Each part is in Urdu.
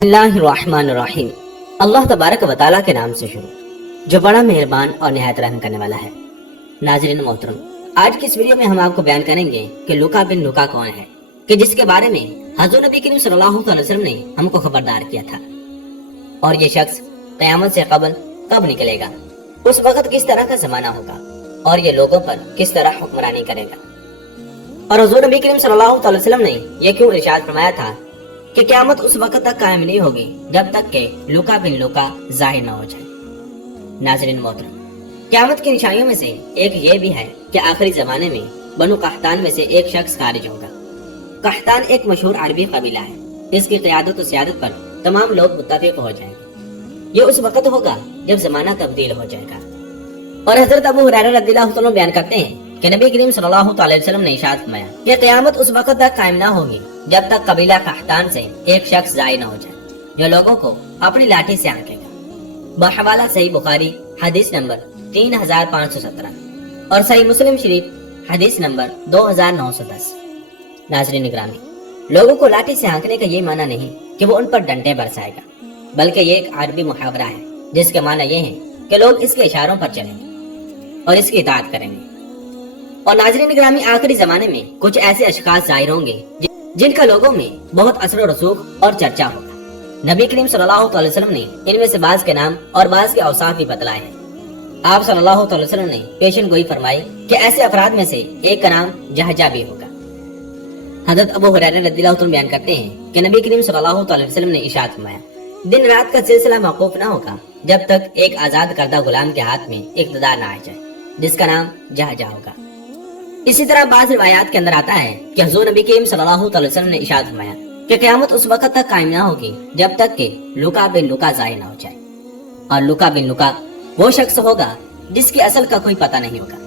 اللہ الرحمن الرحیم۔ اللہ تبارک و تعالیٰ کے نام سے شروع جو بڑا مہربان اور نہایت رحم کرنے والا ہے۔ ناظرین محترم، آج کی اس ویڈیو میں ہم آپ کو بیان کریں گے کہ لوکا بن لوکا کون ہے، کہ جس کے بارے میں حضور نبی کریم صلی اللہ علیہ وسلم نے ہم کو خبردار کیا تھا، اور یہ شخص قیامت سے قبل کب نکلے گا، اس وقت کس طرح کا زمانہ ہوگا، اور یہ لوگوں پر کس طرح حکمرانی کرے گا، اور حضور نبی کریم صلی اللہ علیہ وسلم نے یہ کیوں ارشاد فرمایا تھا کہ قیامت اس وقت تک قائم نہیں ہوگی جب تک کہ لوکا بن لوکا ظاہر نہ ہو جائے۔ ناظرین محترم، قیامت کی نشانیوں میں سے ایک یہ بھی ہے کہ آخری زمانے میں بنو قحطان میں سے ایک شخص خارج ہوگا۔ قحطان ایک مشہور عربی قبیلہ ہے، اس کی قیادت و سیادت پر تمام لوگ متفق ہو جائیں گے۔ یہ اس وقت ہوگا جب زمانہ تبدیل ہو جائے گا، اور حضرت ابو ہریرہ رضی اللہ عنہ بیان کرتے ہیں کہ نبی کریم صلی اللہ علیہ وسلم نے ارشاد فرمایا کہ قیامت اس وقت تک قائم نہ ہوگی جب تک قبیلہ قحطان سے ایک شخص ظاہر نہ ہو جائے جو لوگوں کو اپنی لاٹھی سے ہانکے گا۔ بحوالہ صحیح بخاری حدیث نمبر 3517 اور صحیح مسلم شریف حدیث نمبر 2910۔ ناظرین گرامی، لوگوں کو لاٹھی سے ہانکنے کا یہ معنی نہیں کہ وہ ان پر ڈنڈے برسائے گا، بلکہ یہ ایک عربی محاورہ ہے جس کے معنی یہ ہے کہ لوگ اس کے اشاروں پر چلیں گے اور اس کی اطاعت کریں گے۔ اور ناظرین گرامی، آخری زمانے میں کچھ ایسے اشخاص ظاہر ہوں گے جن کا لوگوں میں بہت اثر و رسوخ اور چرچا ہوگا۔ نبی کریم صلی اللہ علیہ وسلم نے ان میں سے بعض کے نام اور بعض کے اوصاف بھی بتلائے ہیں۔ آپ صلی اللہ علیہ وسلم نے پیشن گوئی فرمائی کہ ایسے افراد میں سے ایک کا نام جہجہ بھی ہوگا۔ حضرت ابو ہریرہ رضی اللہ عنہ بیان کرتے ہیں کہ نبی کریم صلی اللہ علیہ وسلم نے ارشاد فرمایا، دن رات کا سلسلہ موقوف نہ ہوگا جب تک ایک آزاد کردہ غلام کے ہاتھ میں اقتدار نہ آ جائے جس کا نام جہجہ ہوگا۔ اسی طرح بعض روایات کے اندر آتا ہے کہ حضور نبی کریم صلی اللہ علیہ وسلم نے ارشاد فرمایا کہ قیامت اس وقت تک قائم نہ ہوگی جب تک کہ لوکا بن لوکا ظاہر نہ ہو جائے، اور لوکا بن لوکا وہ شخص ہوگا جس کی اصل کا کوئی پتہ نہیں ہوگا،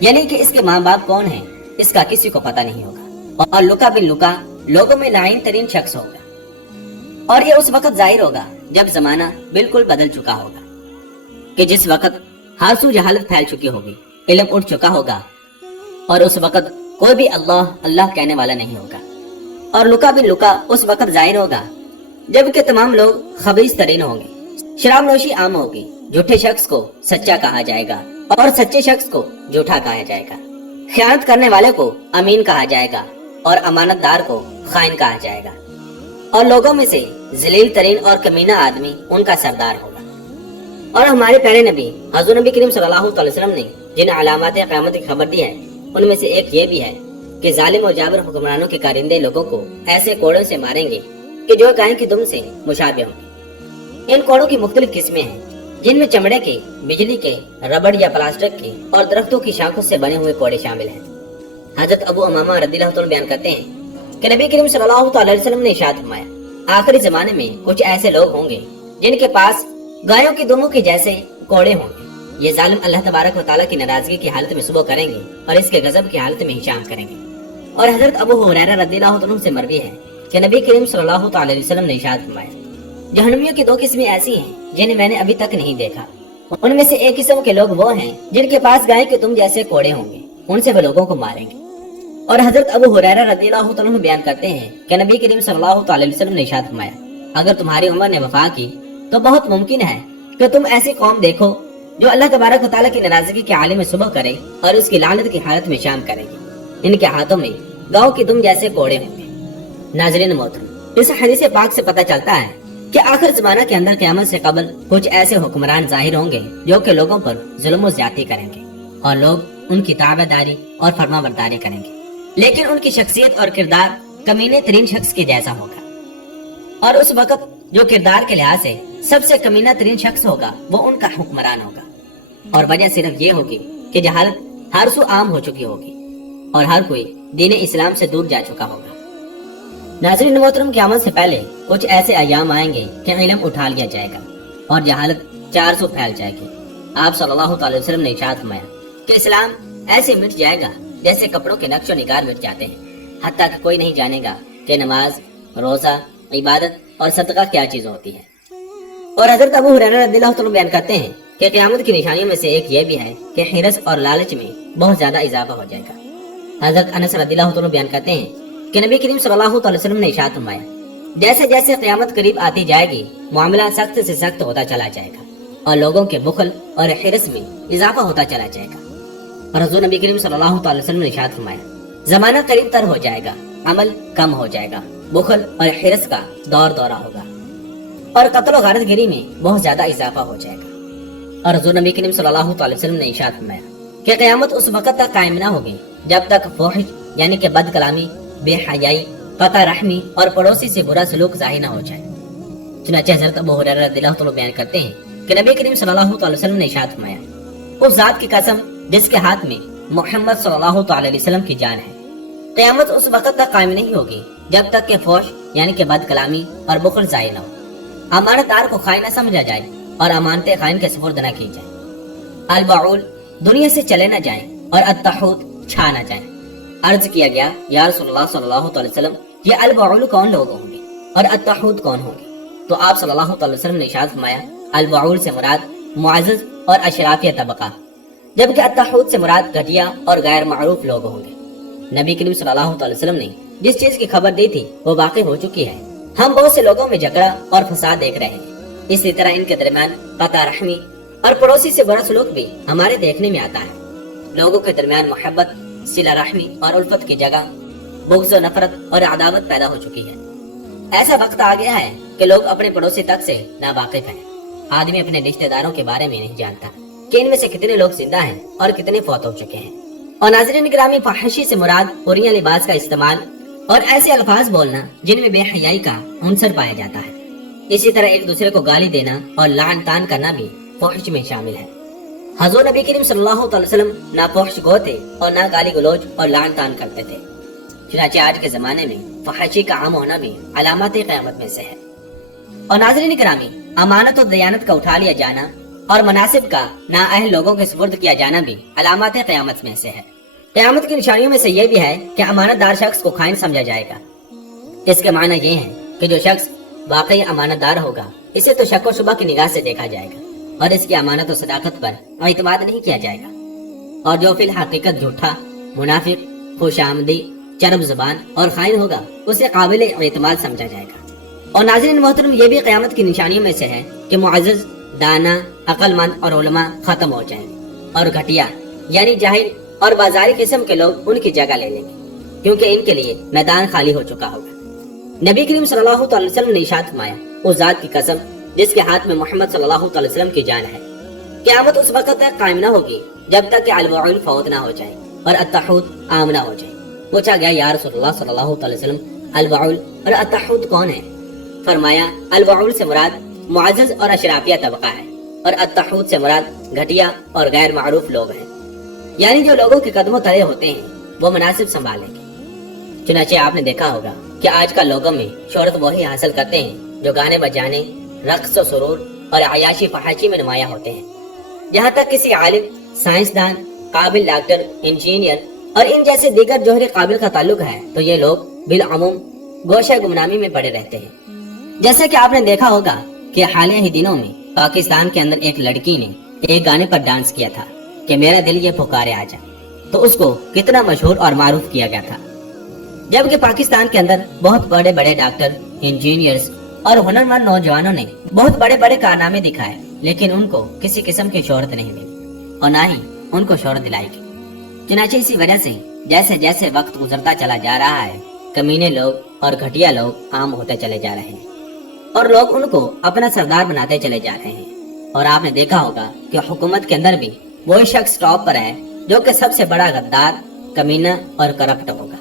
یعنی کہ اس کے ماں باپ کون ہیں اس کا کسی کو پتہ نہیں ہوگا، اور لوکا بن لوکا لوگوں میں لعین ترین شخص ہوگا، اور یہ اس وقت ظاہر ہوگا جب زمانہ بالکل بدل چکا ہوگا، کہ جس وقت ہر سو جہالت پھیل چکی ہوگی، علم اٹھ چکا ہوگا، اور اس وقت کوئی بھی اللہ اللہ کہنے والا نہیں ہوگا۔ اور لوکا بن لوکا اس وقت ظاہر ہوگا جبکہ تمام لوگ خبیث ترین ہوں گے، شراب نوشی عام ہوگی، جھوٹے شخص کو سچا کہا جائے گا اور سچے شخص کو جھوٹا کہا جائے گا، خیانت کرنے والے کو امین کہا جائے گا اور امانت دار کو خائن کہا جائے گا، اور لوگوں میں سے ذلیل ترین اور کمینہ آدمی ان کا سردار ہوگا۔ اور ہمارے پیارے نبی حضور نبی کریم صلی اللہ علیہ وسلم نے جن علامات قیامت کی خبر دی ہے ان میں سے ایک یہ بھی ہے کہ ظالم و جابر حکمرانوں کے کارندے لوگوں کو ایسے کوڑوں سے ماریں گے کہ جو گائے کی دم سے مشابہ ہوں گے۔ ان کوڑوں کی مختلف قسمیں ہیں جن میں چمڑے کے، بجلی کے، ربڑ یا پلاسٹک کے اور درختوں کی شاخوں سے بنے ہوئے کوڑے شامل ہیں۔ حضرت ابو امامہ رضی اللہ عنہ بیان کرتے ہیں کہ نبی کریم صلی اللہ علیہ وسلم نے ارشاد فرمایا، آخری زمانے میں کچھ ایسے لوگ ہوں گے جن کے پاس گایوں کی دموں کے جیسے کوڑے ہوں گے۔ یہ ظالم اللہ تبارک و تعالیٰ کی ناراضگی کی حالت میں صبح کریں گے اور اس کے غضب کی حالت میں شام کریں گے۔ اور حضرت ابو ہریرہ رضی اللہ عنہ سے مروی ہے کہ نبی کریم صلی اللہ علیہ وسلم نے ارشاد فرمایا، جہنمیوں کی دو قسمیں ایسی ہیں جنہیں میں نے ابھی تک نہیں دیکھا۔ ان میں سے ایک قسم کے لوگ وہ ہیں جن کے پاس گائے کے دم جیسے کوڑے ہوں گے، ان سے وہ لوگوں کو ماریں گے۔ اور حضرت ابو ہریرہ رضی اللہ عنہ بیان کرتے ہیں کہ نبی کریم صلی اللہ علیہ وسلم نے ارشاد فرمایا، اگر تمہاری عمر نے وفا کی تو بہت ممکن ہے کہ تم ایسی قوم دیکھو جو اللہ تبارک و تعالیٰ کی ناراضگی کے عالم میں صبح کرے اور اس کی لعنت کی حالت میں شام کرے گی، ان کے ہاتھوں میں گاؤں کی دم جیسے کوڑے ہوں گے۔ ناظرین محترم، اس حدیث پاک سے پتہ چلتا ہے کہ آخر زمانہ کے اندر قیامت سے قبل کچھ ایسے حکمران ظاہر ہوں گے جو کہ لوگوں پر ظلم و زیادتی کریں گے، اور لوگ ان کی تابع داری اور فرما برداری کریں گے، لیکن ان کی شخصیت اور کردار کمینے ترین شخص کے جیسا ہوگا۔ اور اس وقت جو کردار کے لحاظ سے سب سے کمینہ ترین شخص ہوگا وہ ان کا حکمران ہوگا، اور وجہ صرف یہ ہوگی کہ جہالت ہر سو عام ہو چکی ہوگی اور ہر کوئی دین اسلام سے دور جا چکا ہوگا۔ ناظرین محترم، قیامت سے پہلے کچھ ایسے ایام آئیں گے کہ علم اٹھا لیا جائے گا اور جہالت 400 پھیل جائے گی۔ آپ صلی اللہ علیہ وسلم نے ارشاد فرمایا کہ اسلام ایسے مٹ جائے گا جیسے کپڑوں کے نقش و نگار مٹ جاتے ہیں، حتیٰ کہ کوئی نہیں جانے گا کہ نماز، روزہ، عبادت اور صدقہ کیا چیز ہوتی ہے۔ اور حضرت ابو ہریرہ رضی اللہ عنہ بیان کرتے ہیں کہ قیامت کی نشانیوں میں سے ایک یہ بھی ہے کہ حرص اور لالچ میں بہت زیادہ اضافہ ہو جائے گا۔ حضرت انس رضی اللہ عنہ بیان کرتے ہیں کہ نبی کریم صلی اللہ علیہ وسلم نے ارشاد فرمایا، جیسے جیسے قیامت قریب آتی جائے گی معاملہ سخت سے سخت ہوتا چلا جائے گا اور لوگوں کے بخل اور حرص میں اضافہ ہوتا چلا جائے گا۔ اور حضور نبی کریم صلی اللہ علیہ وسلم نے ارشاد فرمایا زمانہ قریب تر ہو جائے گا، عمل کم ہو جائے گا، بخل اور حرص کا دور دورہ ہوگا اور قتل و غارت گری میں بہت زیادہ اضافہ ہو جائے گا۔ اور حضور نبی کریم صلی اللہ علیہ وسلم نے ارشاد فرمایا کہ قیامت اس وقت تک قائم نہ ہوگی جب تک فحش یعنی کہ بد کلامی، بے حیائی، قطع رحمی اور پڑوسی سے برا سلوک ظاہر نہ ہو جائے۔ چنانچہ حضرت ابو ہریرہ رضی اللہ عنہ بیان کرتے ہیں کہ نبی کریم صلی اللہ علیہ وسلم نے ارشاد فرمایا اس ذات کی قسم جس کے ہاتھ میں محمد صلی اللہ علیہ وسلم کی جان ہے، قیامت اس وقت تک قائم نہیں ہوگی جب تک کہ فحش یعنی کہ بد کلامی اور بخل ظاہر نہ ہو، امانت دار کو خائن نہ سمجھا جائے اور امانت خائن کے سپرد نہ کی جائے، البعول دنیا سے چلے نہ جائیں اور التحوت چھا نہ جائیں۔ عرض کیا گیا یا رسول اللہ صلی اللہ علیہ وسلم یہ البعول کون لوگ ہوں گے اور التحوت کون ہوں گے؟ تو آپ صلی اللہ علیہ وسلم نے ارشاد فرمایا البعول سے مراد معزز اور اشرافیہ طبقہ، جبکہ التحوت سے مراد گھٹیا اور غیر معروف لوگ ہوں گے۔ نبی کریم صلی اللہ علیہ وسلم نے جس چیز کی خبر دی تھی وہ واقع ہو چکی ہے۔ ہم بہت سے لوگوں میں جھگڑا اور فساد دیکھ رہے ہیں، اسی طرح ان کے درمیان قطع رحمی اور پڑوسی سے برا سلوک بھی ہمارے دیکھنے میں آتا ہے۔ لوگوں کے درمیان محبت، صلہ رحمی اور الفت کی جگہ بغض و نفرت اور عداوت پیدا ہو چکی ہے۔ ایسا وقت آ گیا ہے کہ لوگ اپنے پڑوسی تک سے ناواقف ہیں۔ آدمی اپنے رشتہ داروں کے بارے میں نہیں جانتا کہ ان میں سے کتنے لوگ زندہ ہیں اور کتنے فوت ہو چکے ہیں۔ اور ناظرین گرامی، فحشی سے مراد حوریہ لباس کا استعمال اور ایسے الفاظ بولنا جن میں بے حیائی کا عنصر پایا جاتا ہے۔ اسی طرح ایک دوسرے کو گالی دینا اور لعن طعن کرنا بھی فحش میں شامل ہے۔ حضور نبی کریم صلی اللہ علیہ وسلم نہ فحش گو تھے اور نہ گالی گلوچ اور لعن طعن کرتے تھے۔ چنانچہ آج کے زمانے میں فحشی کا عام ہونا بھی علامات قیامت میں سے ہے۔ اور ناظرین گرامی، امانت و دیانت کا اٹھا لیا جانا اور مناسب کا نااہل لوگوں کے سپرد کیا جانا بھی علامات قیامت میں سے ہے۔ قیامت کی نشانیوں میں سے یہ بھی ہے کہ امانت دار شخص کو خائن سمجھا جائے گا۔ اس کے معنی یہ ہے کہ جو شخص واقعی امانت دار ہوگا اسے تو شک و شبہ کی نگاہ سے دیکھا جائے گا اور اس کی امانت و صداقت پر اعتماد نہیں کیا جائے گا، اور جو فی الحقیقت جھوٹا، منافق، خوش آمدی، چرب زبان اور خائن ہوگا اسے قابل اعتماد سمجھا جائے گا۔ اور ناظرین محترم، یہ بھی قیامت کی نشانیوں میں سے ہے کہ معزز، دانا، عقل مند اور علماء ختم ہو جائیں گے اور گھٹیا یعنی جاہل اور بازاری قسم کے لوگ ان کی جگہ لے لیں گے، کیونکہ ان کے لیے میدان خالی ہو چکا ہوگا۔ نبی کریم صلی اللہ علیہ وسلم نے ارشاد فرمایا اس ذات کی قسم جس کے ہاتھ میں محمد صلی اللہ علیہ وسلم کی جان ہے، قیامت اس وقت تک قائم نہ ہوگی جب تک کہ البعول فوت نہ ہو جائے اور التحوت عام نہ ہو جائے۔ پوچھا گیا یا رسول اللہ صلی اللہ علیہ وسلم البعول اور التحوت کون ہے؟ فرمایا البعول سے مراد معزز اور اشرافیہ طبقہ ہے اور التحوت سے مراد گھٹیا اور غیر معروف لوگ ہیں، یعنی جو لوگوں کے قدموں تلے ہوتے ہیں وہ مناسب سنبھالیں گے۔ چنانچہ آپ نے دیکھا ہوگا کہ آج کل لوگوں میں شہرت وہی حاصل کرتے ہیں جو گانے بجانے، رقص و سرور اور عیاشی فحاشی میں نمایاں ہوتے ہیں۔ جہاں تک کسی عالم، سائنسدان، قابل ڈاکٹر، انجینئر اور ان جیسے دیگر جوہری قابل کا تعلق ہے تو یہ لوگ بالعموم گوشہ گمنامی میں پڑے رہتے ہیں۔ جیسا کہ آپ نے دیکھا ہوگا کہ حالیہ ہی دنوں میں پاکستان کے اندر ایک لڑکی نے ایک گانے پر ڈانس کیا تھا کہ میرا دل یہ پکارے آ جا، تو اس کو کتنا مشہور اور معروف کیا گیا تھا، جبکہ پاکستان کے اندر بہت بڑے بڑے ڈاکٹر، انجینئرز اور ہنرمند نوجوانوں نے بہت بڑے بڑے کارنامے دکھائے، لیکن ان کو کسی قسم کی شہرت نہیں ملی اور نہ ہی ان کو شہرت دلائی گئی۔ چنانچہ اسی وجہ سے جیسے جیسے وقت گزرتا چلا جا رہا ہے کمینے لوگ اور گھٹیا لوگ عام ہوتے چلے جا رہے ہیں اور لوگ ان کو اپنا سردار بناتے چلے جا رہے ہیں۔ اور آپ نے دیکھا ہوگا کہ حکومت کے اندر بھی وہی شخص ٹاپ پر ہے جو کہ سب سے بڑا غدار، کمینہ اور کرپٹ ہوگا۔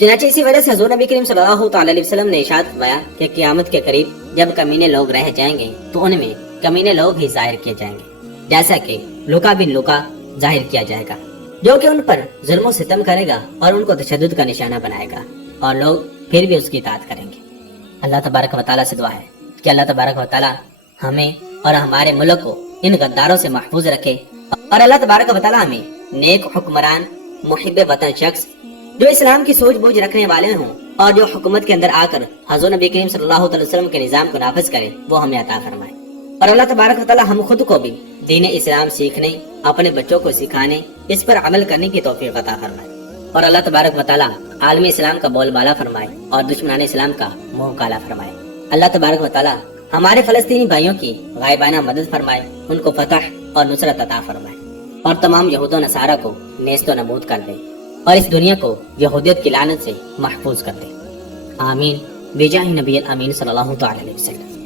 چنانچہ اسی وجہ سے حضور نبی کریم صلی اللہ علیہ وسلم نے ارشاد فرمایا کہ قیامت کے قریب جب کمینے لوگ رہ جائیں گے تو ان میں کمینے لوگ ہی ظاہر کیے جائیں گے، جیسا کہ لوکا بن لوکا ظاہر کیا جائے گا جو کہ ان پر ظلم و ستم کرے گا اور ان کو تشدد کا نشانہ بنائے گا، اور لوگ پھر بھی اس کی اطاعت کریں گے۔ اللہ تبارک و تعالیٰ سے دعا ہے کہ اللہ تبارک و تعالیٰ ہمیں اور ہمارے ملک کو ان غداروں سے محفوظ رکھے، اور اللہ تبارک و تعالیٰ ہمیں نیک حکمران، محب وطن شخص جو اسلام کی سوچ بوجھ رکھنے والے ہوں اور جو حکومت کے اندر آ کر حضور نبی کریم صلی اللہ علیہ وسلم کے نظام کو نافذ کرے، وہ ہمیں عطا فرمائے۔ اور اللہ تبارک و تعالیٰ ہم خود کو بھی دین اسلام سیکھنے، اپنے بچوں کو سکھانے، اس پر عمل کرنے کی توفیق عطا فرمائے۔ اور اللہ تبارک و تعالی عالم اسلام کا بول بالا فرمائے اور دشمنان اسلام کا منہ کالا فرمائے۔ اللہ تبارک و تعالی ہمارے فلسطینی بھائیوں کی غائبانہ مدد فرمائے، ان کو فتح اور نصرت عطا فرمائے، اور تمام یہود و نصارہ کو نیست و نبود کر دے، اور اس دنیا کو یہودیت کی لعنت سے محفوظ کر دے۔ آمین بجاہ نبی الامین صلی اللہ تعالی علیہ وسلم۔